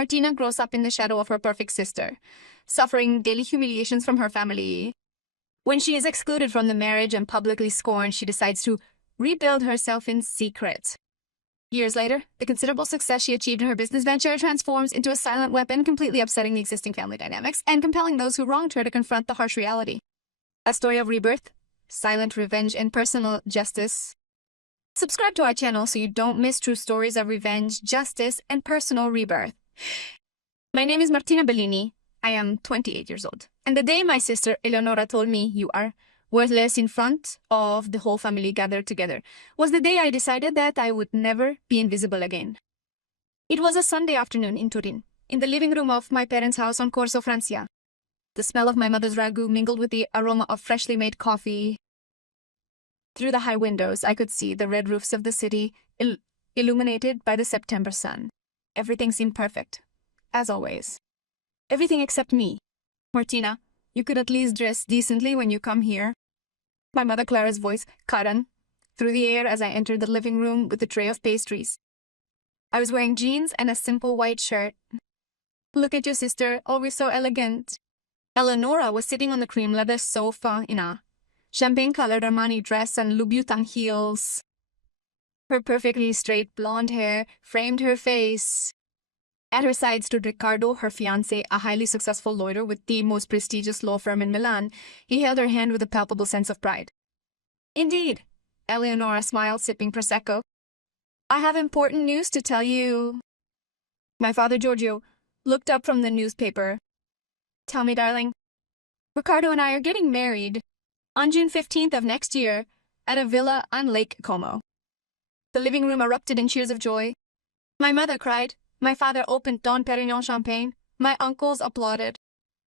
Martina grows up in the shadow of her perfect sister, suffering daily humiliations from her family. When she is excluded from the marriage and publicly scorned, she decides to rebuild herself in secret. Years later, the considerable success she achieved in her business venture transforms into a silent weapon, completely upsetting the existing family dynamics and compelling those who wronged her to confront the harsh reality. A story of rebirth, silent revenge, and personal justice. Subscribe to our channel so you don't miss true stories of revenge, justice, and personal rebirth. My name is Martina Bellini. I am 28 years old. And the day my sister Eleonora told me you are worthless in front of the whole family gathered together was the day I decided that I would never be invisible again. It was a Sunday afternoon in Turin, in the living room of my parents' house on Corso Francia. The smell of my mother's ragu mingled with the aroma of freshly made coffee. Through the high windows, I could see the red roofs of the city illuminated by the September sun. Everything seemed perfect, as always. Everything except me. Martina, you could at least dress decently when you come here. My mother Clara's voice cut on through the air as I entered the living room with a tray of pastries. I was wearing jeans and a simple white shirt. Look at your sister, always so elegant. Eleonora was sitting on the cream leather sofa in a champagne-colored Armani dress and Louboutin heels. Her perfectly straight blonde hair framed her face. At her side stood Riccardo, her fiancé, a highly successful lawyer with the most prestigious law firm in Milan. He held her hand with a palpable sense of pride. Indeed, Eleonora smiled, sipping Prosecco. I have important news to tell you. My father, Giorgio, looked up from the newspaper. Tell me, darling. Riccardo and I are getting married on June 15th of next year at a villa on Lake Como. The living room erupted in cheers of joy. My mother cried. My father opened Dom Perignon champagne. My uncles applauded.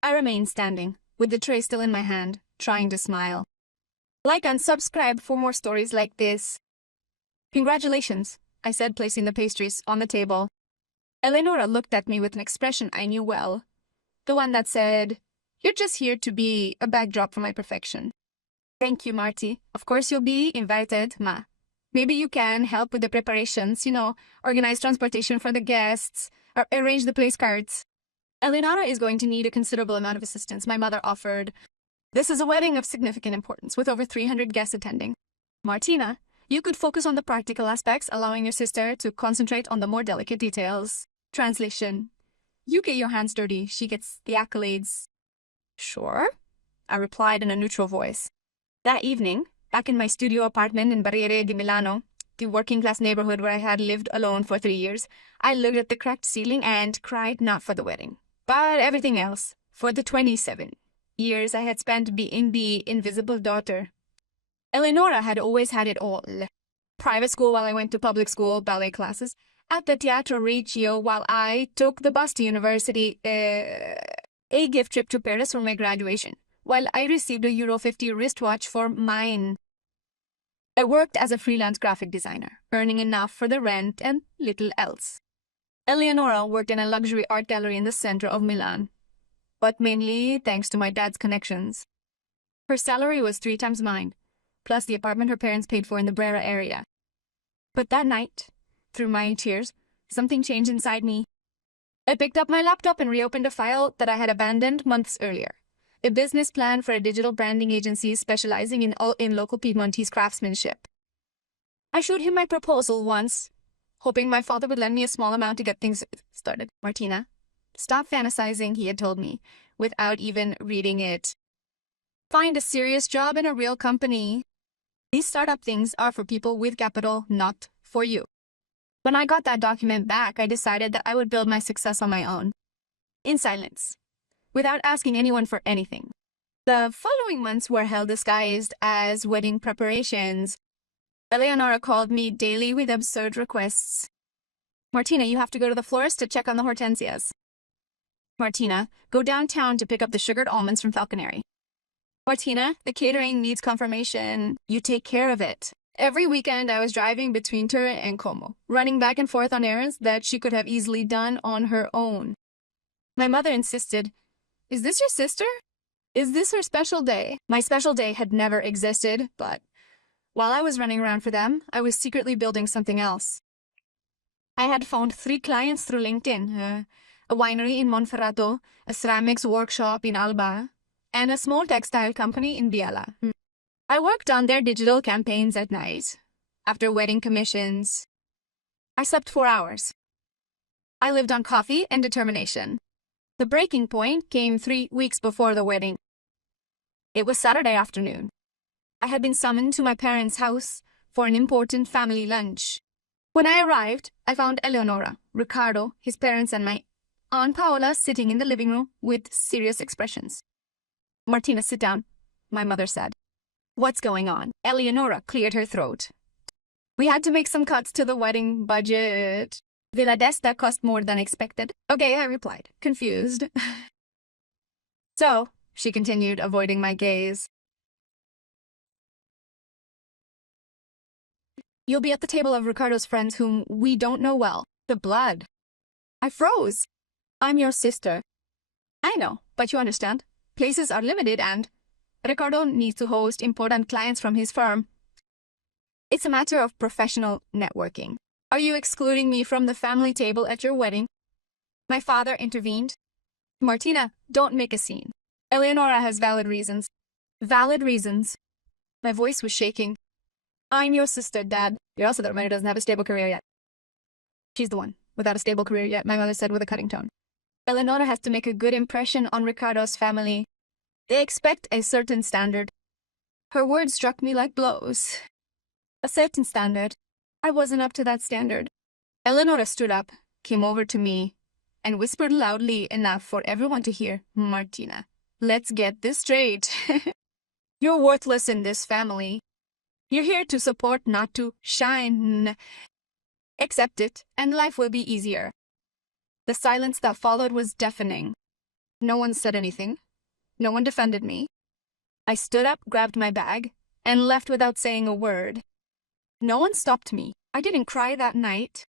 I remained standing, with the tray still in my hand, trying to smile. Like and subscribe for more stories like this. Congratulations, I said, placing the pastries on the table. Eleonora looked at me with an expression I knew well. The one that said, "You're just here to be a backdrop for my perfection." Thank you, Marty. Of course you'll be invited, Ma. Maybe you can help with the preparations, organize transportation for the guests, or arrange the place cards. Eleonora is going to need a considerable amount of assistance, my mother offered. This is a wedding of significant importance, with over 300 guests attending. Martina, you could focus on the practical aspects, allowing your sister to concentrate on the more delicate details. Translation. You get your hands dirty, she gets the accolades. Sure, I replied in a neutral voice. That evening, back in my studio apartment in Barriere di Milano, the working-class neighborhood where I had lived alone for 3 years, I looked at the cracked ceiling and cried not for the wedding, but everything else, for the 27 years I had spent being the invisible daughter. Eleonora had always had it all. Private school while I went to public school, ballet classes, at the Teatro Regio while I took the bus to university, a gift trip to Paris for my graduation, while I received a €50 wristwatch for mine. I worked as a freelance graphic designer, earning enough for the rent and little else. Eleonora worked in a luxury art gallery in the center of Milan, but mainly thanks to my dad's connections. Her salary was 3 times mine, plus the apartment her parents paid for in the Brera area. But that night, through my tears, something changed inside me. I picked up my laptop and reopened a file that I had abandoned months earlier. A business plan for a digital branding agency specializing in local Piedmontese craftsmanship. I showed him my proposal once, hoping my father would lend me a small amount to get things started. Martina, stop fantasizing, he had told me, without even reading it. Find a serious job in a real company. These startup things are for people with capital, not for you. When I got that document back, I decided that I would build my success on my own. In silence. Without asking anyone for anything. The following months were held disguised as wedding preparations. Eleonora called me daily with absurd requests. Martina, you have to go to the florist to check on the hortensias. Martina, go downtown to pick up the sugared almonds from Falconeri. Martina, the catering needs confirmation. You take care of it. Every weekend I was driving between Turin and Como, running back and forth on errands that she could have easily done on her own. My mother insisted, "Is this your sister? Is this her special day?" My special day had never existed, but while I was running around for them, I was secretly building something else. I had phoned 3 clients through LinkedIn, a winery in Monferrato, a ceramics workshop in Alba, and a small textile company in Biella. I worked on their digital campaigns at night. After wedding commissions, I slept 4 hours. I lived on coffee and determination. The breaking point came 3 weeks before the wedding. It was Saturday afternoon. I had been summoned to my parents' house for an important family lunch. When I arrived, I found Eleonora, Riccardo, his parents, and my Aunt Paola sitting in the living room with serious expressions. "Martina, sit down," my mother said. "What's going on?" Eleonora cleared her throat. "We had to make some cuts to the wedding budget. Villa d'Este cost more than expected." "Okay," I replied, confused. "So," she continued, avoiding my gaze, "you'll be at the table of Riccardo's friends whom we don't know well. The blood." I froze. "I'm your sister." "I know, but you understand. Places are limited and Riccardo needs to host important clients from his firm. It's a matter of professional networking." "Are you excluding me from the family table at your wedding?" My father intervened. "Martina, don't make a scene. Eleonora has valid reasons." "Valid reasons?" My voice was shaking. "I'm your sister, Dad. You're also that Martina doesn't have a stable career yet." "She's the one without a stable career yet," my mother said with a cutting tone. "Eleonora has to make a good impression on Riccardo's family. They expect a certain standard." Her words struck me like blows. A certain standard. I wasn't up to that standard. Eleonora stood up, came over to me, and whispered loudly enough for everyone to hear, "Martina, let's get this straight. You're worthless in this family. You're here to support, not to shine. Accept it, and life will be easier." The silence that followed was deafening. No one said anything. No one defended me. I stood up, grabbed my bag, and left without saying a word. No one stopped me. I didn't cry that night.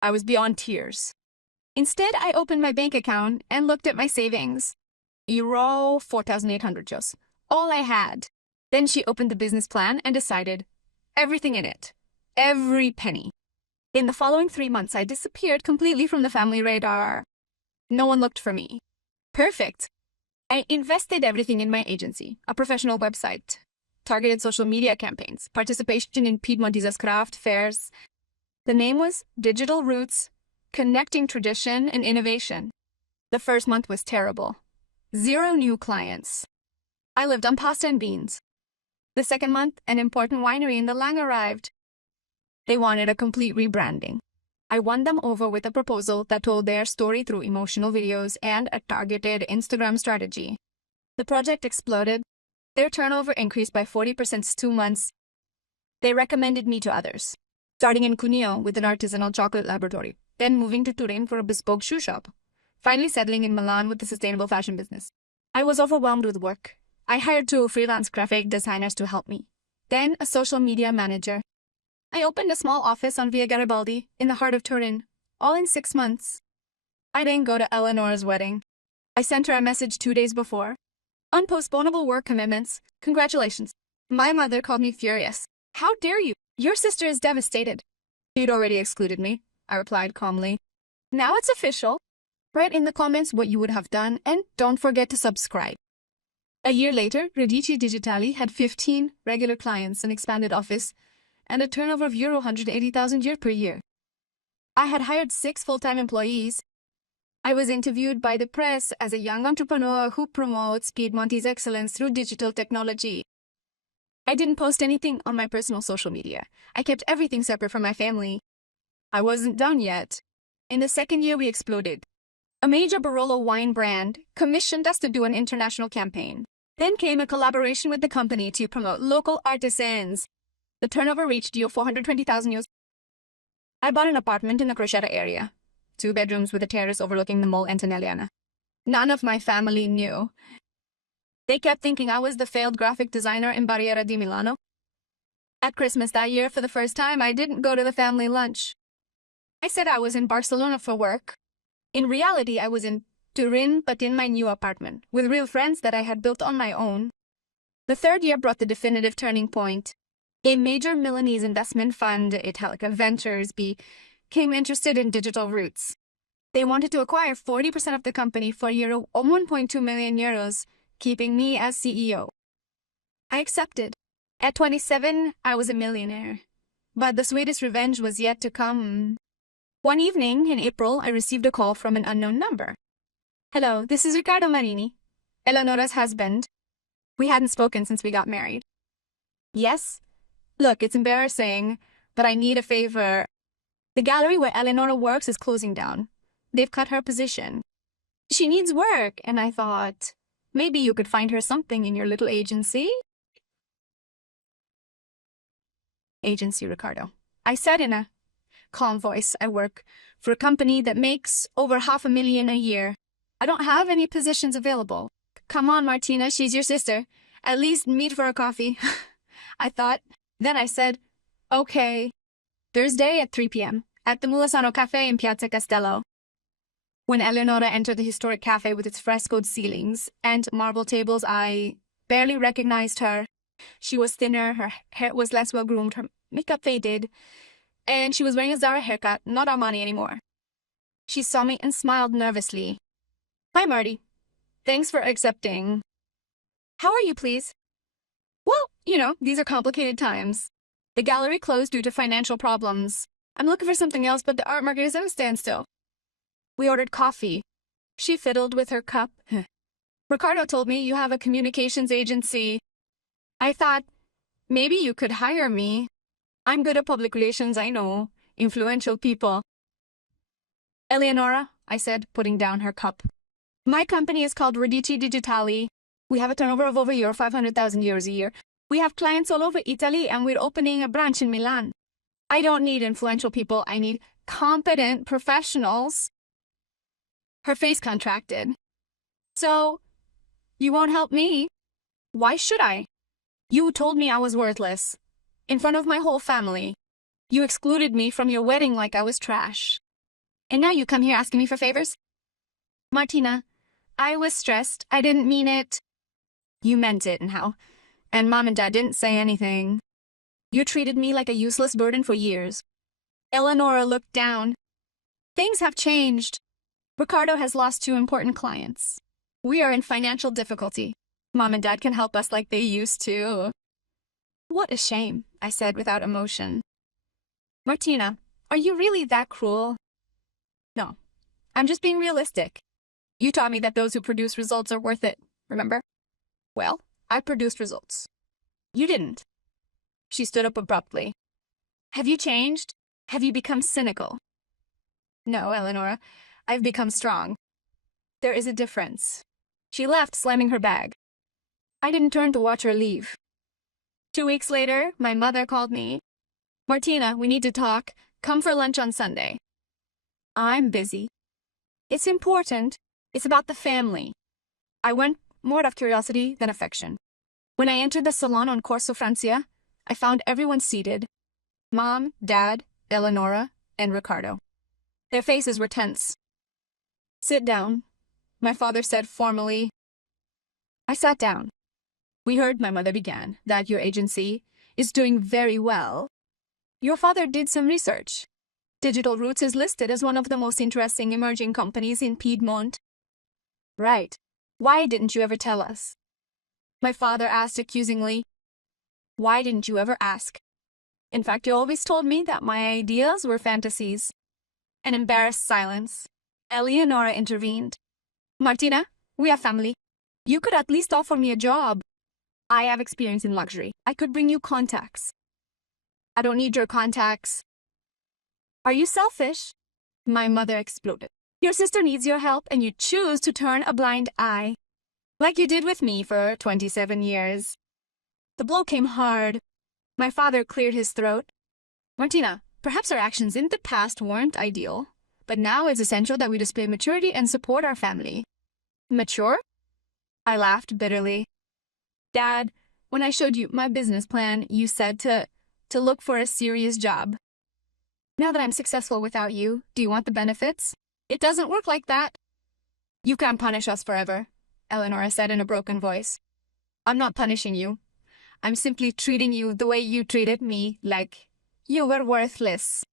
I was beyond tears. Instead, I opened my bank account and looked at my savings. Euro 4,800 euros. All I had. Then she opened the business plan and decided everything in it. Every penny. In the following 3 months, I disappeared completely from the family radar. No one looked for me. Perfect. I invested everything in my agency, a professional website, targeted social media campaigns, participation in Piedmontese craft fairs. The name was Digital Roots, Connecting Tradition and Innovation. The first month was terrible. 0 new clients. I lived on pasta and beans. The second month, an important winery in the Lang arrived. They wanted a complete rebranding. I won them over with a proposal that told their story through emotional videos and a targeted Instagram strategy. The project exploded. Their turnover increased by 40% in 2 months. They recommended me to others, starting in Cuneo with an artisanal chocolate laboratory, then moving to Turin for a bespoke shoe shop, finally settling in Milan with the sustainable fashion business. I was overwhelmed with work. I hired 2 freelance graphic designers to help me, then a social media manager. I opened a small office on Via Garibaldi in the heart of Turin, all in 6 months. I didn't go to Eleanor's wedding. I sent her a message 2 days before. "Unpostponable work commitments. Congratulations." My mother called me furious. "How dare you? Your sister is devastated." "You'd already excluded me," I replied calmly. "Now it's official. Write in the comments what you would have done and don't forget to subscribe." A year later, Radici Digitali had 15 regular clients, an expanded office, and a turnover of euro 180,000 per year. I had hired 6 full-time employees. I was interviewed by the press as a young entrepreneur who promotes Piedmontese excellence through digital technology. I didn't post anything on my personal social media. I kept everything separate from my family. I wasn't done yet. In the second year, we exploded. A major Barolo wine brand commissioned us to do an international campaign. Then came a collaboration with the company to promote local artisans. The turnover reached euro 420,000 euros. I bought an apartment in the Crocetta area, 2 bedrooms with a terrace overlooking the Mall Antonelliana. None of my family knew. They kept thinking I was the failed graphic designer in Barriera di Milano. At Christmas that year, for the first time, I didn't go to the family lunch. I said I was in Barcelona for work. In reality, I was in Turin, but in my new apartment, with real friends that I had built on my own. The third year brought the definitive turning point. A major Milanese investment fund, Italica Ventures, became interested in Digital Roots. They wanted to acquire 40% of the company for euro 1.2 million euros, keeping me as CEO. I accepted. At 27, I was a millionaire. But the sweetest revenge was yet to come. One evening in April, I received a call from an unknown number. Hello, this is Riccardo Marini, Eleonora's husband. We hadn't spoken since we got married. Yes? Look, it's embarrassing, but I need a favor. The gallery where Eleonora works is closing down. They've cut her position. She needs work, and I thought, maybe you could find her something in your little agency? Agency, Riccardo. I said in a calm voice, I work for a company that makes over $500,000 a year. I don't have any positions available. Come on, Martina, she's your sister. At least meet for a coffee. I thought. Then I said, okay. Thursday at 3 p.m. at the Mulasano Cafe in Piazza Castello. When Eleonora entered the historic cafe with its frescoed ceilings and marble tables, I barely recognized her. She was thinner, her hair was less well-groomed, her makeup faded, and she was wearing a Zara haircut, not Armani anymore. She saw me and smiled nervously. Hi, Marty. Thanks for accepting. How are you, please? Well, these are complicated times. The gallery closed due to financial problems. I'm looking for something else, but the art market is at a standstill. We ordered coffee. She fiddled with her cup. Riccardo told me you have a communications agency. I thought, maybe you could hire me. I'm good at public relations, I know. Influential people. Eleonora, I said, putting down her cup. My company is called Radici Digitali. We have a turnover of over euro 500,000 euros a year. We have clients all over Italy, and we're opening a branch in Milan. I don't need influential people. I need competent professionals. Her face contracted. So, you won't help me? Why should I? You told me I was worthless. In front of my whole family. You excluded me from your wedding like I was trash. And now you come here asking me for favors? Martina, I was stressed. I didn't mean it. You meant it, and how? And Mom and Dad didn't say anything. You treated me like a useless burden for years. Eleonora looked down. Things have changed. Riccardo has lost 2 important clients. We are in financial difficulty. Mom and Dad can help us like they used to. What a shame, I said without emotion. Martina, are you really that cruel? No, I'm just being realistic. You taught me that those who produce results are worth it, remember? Well, I produced results. You didn't. She stood up abruptly. Have you changed? Have you become cynical? No, Eleonora. I've become strong. There is a difference. She left, slamming her bag. I didn't turn to watch her leave. 2 weeks later, my mother called me. Martina, we need to talk. Come for lunch on Sunday. I'm busy. It's important. It's about the family. I went more out of curiosity than affection. When I entered the salon on Corso Francia, I found everyone seated. Mom, Dad, Eleonora, and Riccardo. Their faces were tense. Sit down, my father said formally. I sat down. We heard, my mother began, that your agency is doing very well. Your father did some research. Digital Roots is listed as one of the most interesting emerging companies in Piedmont. Right. Why didn't you ever tell us? My father asked accusingly. Why didn't you ever ask? In fact, you always told me that my ideas were fantasies. An embarrassed silence. Eleonora intervened. Martina, we are family. You could at least offer me a job. I have experience in luxury. I could bring you contacts. I don't need your contacts. Are you selfish? My mother exploded. Your sister needs your help, and you choose to turn a blind eye. Like you did with me for 27 years. The blow came hard. My father cleared his throat. Martina, perhaps our actions in the past weren't ideal, but now it's essential that we display maturity and support our family. Mature? I laughed bitterly. Dad, when I showed you my business plan, you said to look for a serious job. Now that I'm successful without you, do you want the benefits? It doesn't work like that. You can't punish us forever, Eleonora said in a broken voice. I'm not punishing you. I'm simply treating you the way you treated me, like you were worthless.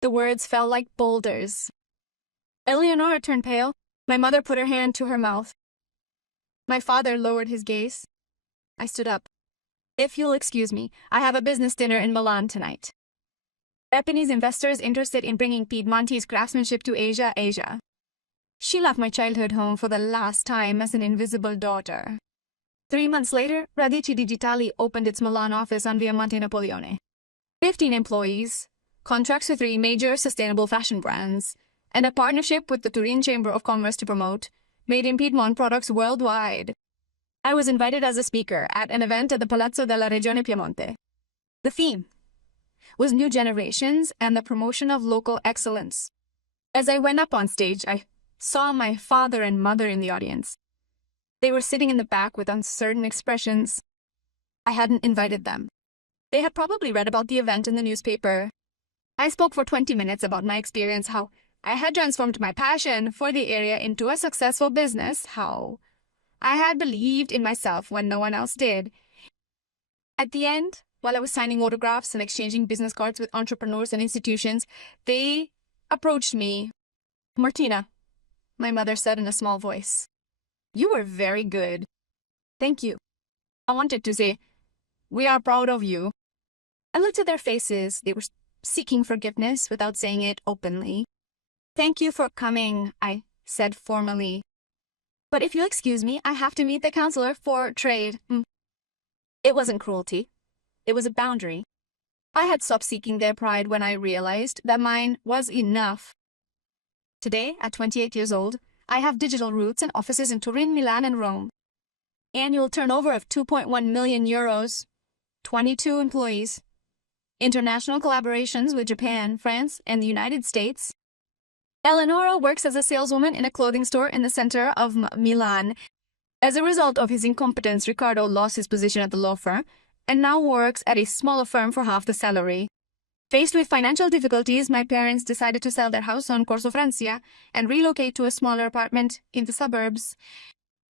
The words fell like boulders. Eleonora turned pale. My mother put her hand to her mouth. My father lowered his gaze. I stood up. If you'll excuse me, I have a business dinner in Milan tonight. Japanese investors interested in bringing Piedmontese craftsmanship to Asia. She left my childhood home for the last time as an invisible daughter. 3 months later, Radici Digitali opened its Milan office on Via Monte Napoleone. 15 employees, contracts with 3 major sustainable fashion brands, and a partnership with the Turin Chamber of Commerce to promote made in Piedmont products worldwide. I was invited as a speaker at an event at the Palazzo della Regione Piemonte. The theme was New Generations and the Promotion of Local Excellence. As I went up on stage, I saw my father and mother in the audience. They were sitting in the back with uncertain expressions. I hadn't invited them. They had probably read about the event in the newspaper. I spoke for 20 minutes about my experience, how I had transformed my passion for the area into a successful business, how I had believed in myself when no one else did. At the end, while I was signing autographs and exchanging business cards with entrepreneurs and institutions, they approached me. Martina, my mother said in a small voice, you were very good. Thank you. I wanted to say, we are proud of you. I looked at their faces. They were seeking forgiveness without saying it openly. Thank you for coming, I said formally. But if you'll excuse me, I have to meet the counselor for trade. It wasn't cruelty. It was a boundary. I had stopped seeking their pride when I realized that mine was enough. Today, at 28 years old, I have digital roots and offices in Turin, Milan, and Rome. Annual turnover of 2.1 million euros, 22 employees. International collaborations with Japan, France, and the United States. Eleonora works as a saleswoman in a clothing store in the center of Milan. As a result of his incompetence, Riccardo lost his position at the law firm and now works at a smaller firm for half the salary. Faced with financial difficulties, my parents decided to sell their house on Corso Francia and relocate to a smaller apartment in the suburbs.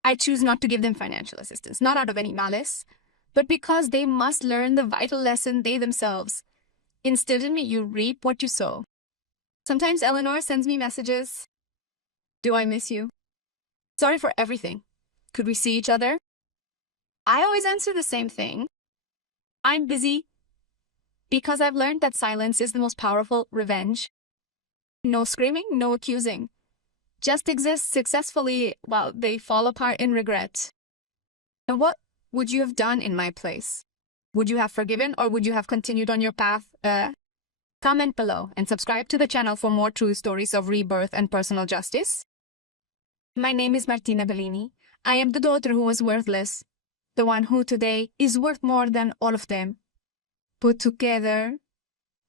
I choose not to give them financial assistance, not out of any malice, but because they must learn the vital lesson they themselves instilled in me: you reap what you sow. Sometimes Eleanor sends me messages. Do I miss you? Sorry for everything. Could we see each other? I always answer the same thing. I'm busy, because I've learned that silence is the most powerful revenge. No screaming, no accusing. Just exist successfully while they fall apart in regret. And what would you have done in my place? Would you have forgiven, or would you have continued on your path? Comment below and subscribe to the channel for more true stories of rebirth and personal justice. My name is Martina Bellini. I am the daughter who was worthless, the one who today is worth more than all of them put together.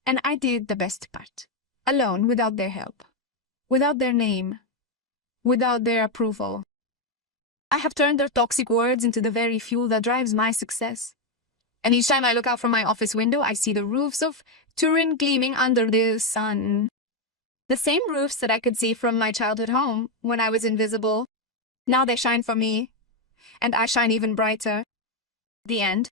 And I did the best part, alone, without their help, without their name, without their approval. I have turned their toxic words into the very fuel that drives my success. And each time I look out from my office window, I see the roofs of Turin gleaming under the sun. The same roofs that I could see from my childhood home when I was invisible. Now they shine for me, and I shine even brighter. The end.